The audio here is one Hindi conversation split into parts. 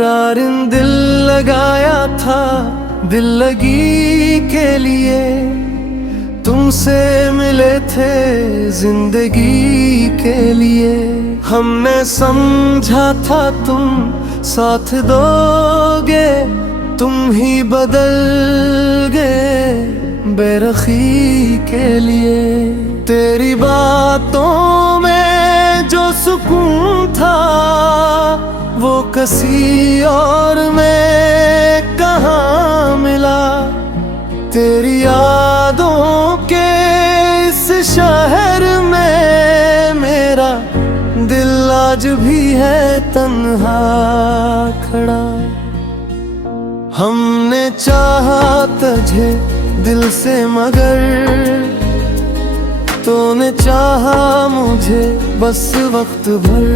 करारिन दिल लगाया था दिल लगी के लिए, तुमसे मिले थे जिंदगी के लिए। हमने समझा था तुम साथ दोगे, तुम ही बदल गए बेरखी के लिए। तेरी बातों में जो सुकून था वो किसी और में कहाँ मिला। तेरी यादों के इस शहर में मेरा दिल आज भी है तन्हा खड़ा। हमने चाहा तुझे दिल से मगर तूने चाहा मुझे बस वक्त भर।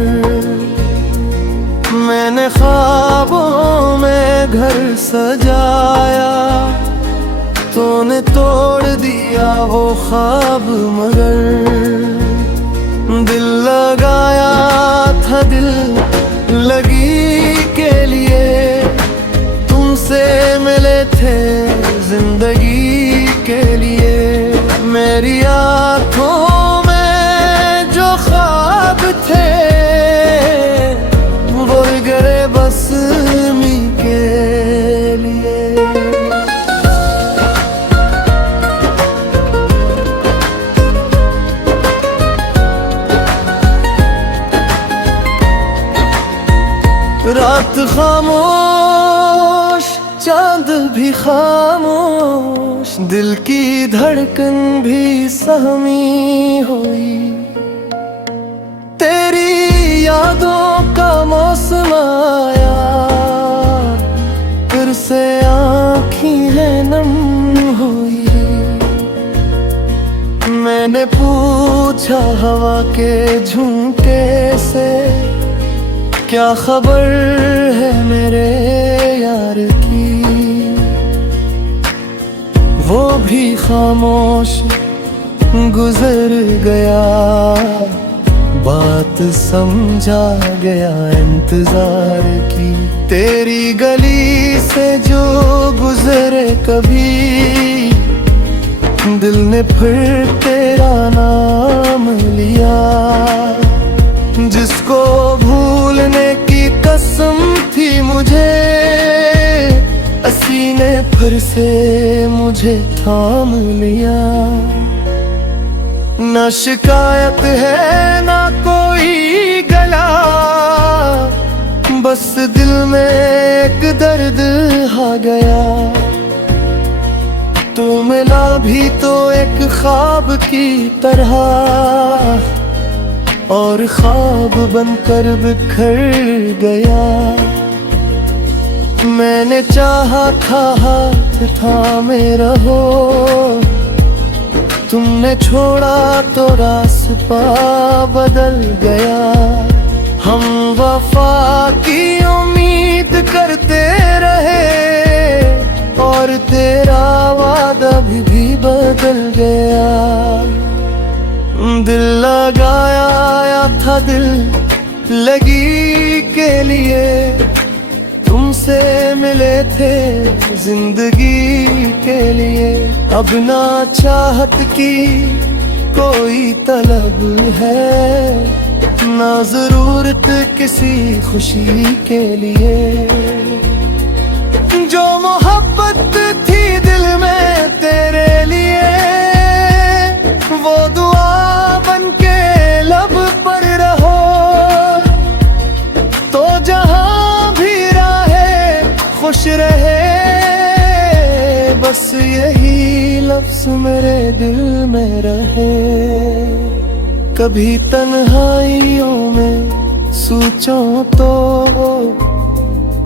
मैंने ख्वाबों में घर सजाया, तूने तोड़ दिया वो ख्वाब मगर। दिल लगाया था दिल लगी के लिए, तुमसे मिले थे जिंदगी के लिए। मेरी आँखों में जो ख्वाब थे वो गए बस मी के लिए। रात खामोश, चांद भी खामोश, दिल की धड़कन भी सहमी हुई। तेरी यादों का मौसम आया, फिर से आँखें हैं नम हुई। मैंने पूछा हवा के झोंके से, क्या खबर है मेरे यार की। वो भी खामोश गुजर गया, बात समझा गया इंतजार की। तेरी गली से जो गुजरे कभी, दिल ने फिर तेरा नाम लिया। जिसको भूलने की कसम थी मुझे, असी ने फिर से मुझे थाम लिया। ना शिकायत है ना कोई गला, बस दिल में एक दर्द आ गया। तू मिला भी तो एक ख्वाब की तरह, और ख्वाब बनकर बिखर गया। मैंने चाहा था हाथ थामे रहो, तुमने छोड़ा तो रास्ता बदल गया। हम वफा की उम्मीद करते रहे, और तेरा वादा भी बदल गया। दिल लगाया था दिल लगी के लिए, तुमसे मिले थे जिंदगी के लिए। अब ना चाहत की कोई तलब है, ना जरूरत किसी खुशी के लिए। जो मोहब्बत थी दिल में तेरे लिए, वो दुआ बनके लब पर रहो। तो जहां भी रहे खुश रहे, बस यही लफ्ज़ मेरे दिल में रहे। कभी तन्हाइयों में सोचूं तो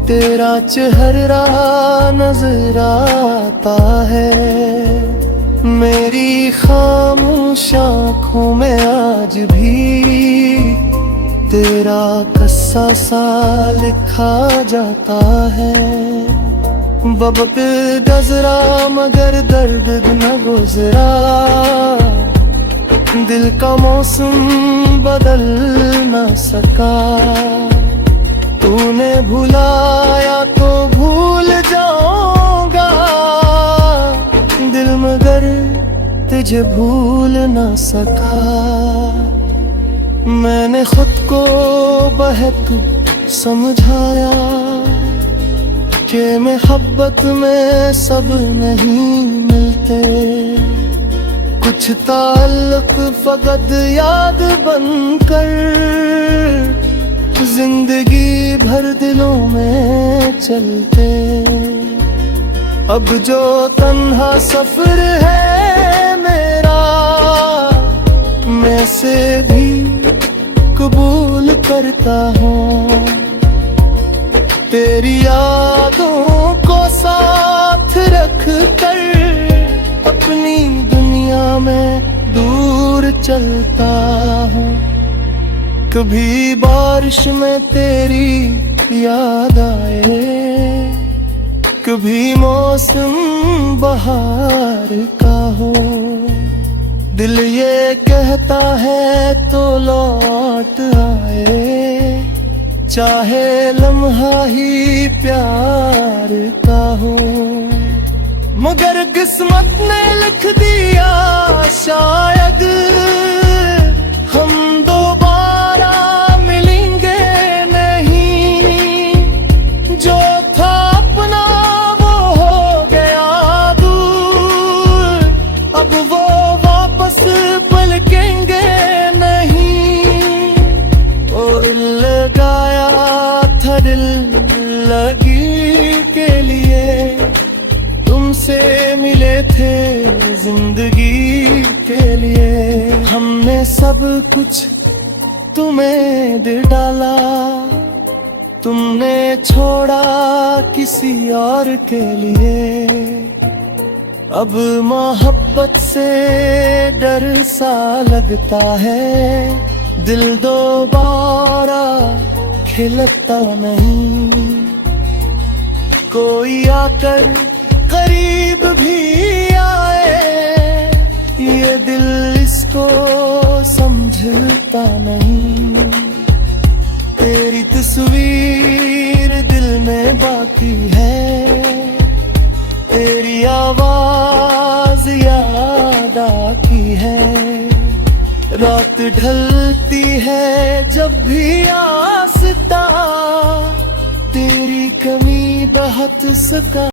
तेरा चेहरा नजर आता है। मेरी खामोश आँखों में आज भी तेरा कस्सा सा लिखा जाता है। वक्त गुजरा मगर दर्द न गुजरा, दिल का मौसम बदल न सका। तूने भुलाया तो भूल जाऊंगा दिल, मगर तुझे भूल न सका। मैंने खुद को बहक समझाया कि मोहब्बत में सब नहीं मिलते, कुछ ताल्लुक फकत याद बनकर जिंदगी भर दिलों में चलते। अब जो तन्हा सफर है मेरा, मैं से भी कबूल करता हूँ। तेरी यादों को साथ रख कर अपनी दुनिया में दूर चलता हूँ। कभी बारिश में तेरी याद आए, कभी मौसम बहार का हो, दिल ये कहता है तो लौट आए, चाहे लम्हा ही प्यार का हो। मगर किस्मत ने लिख दिया शायद हम दोबारा मिलेंगे नहीं, जो था अपना वो हो गया दूर, अब वो वापस पलकेंगे नहीं। और लगाया था दिल लगी के लिए, तुमसे मिले थे जिंदगी के लिए। हमने सब कुछ तुम्हें दे डाला, तुमने छोड़ा किसी और के लिए। अब मोहब्बत से डर सा लगता है, दिल दोबारा खिलता नहीं। कोई आकर करीब भी आए, ये दिल इसको समझता नहीं। तेरी तस्वीर दिल में बाकी है, तेरी आवाज याद आती है। रात ढलती है जब भी आसता, तेरी कमी बहुत सका।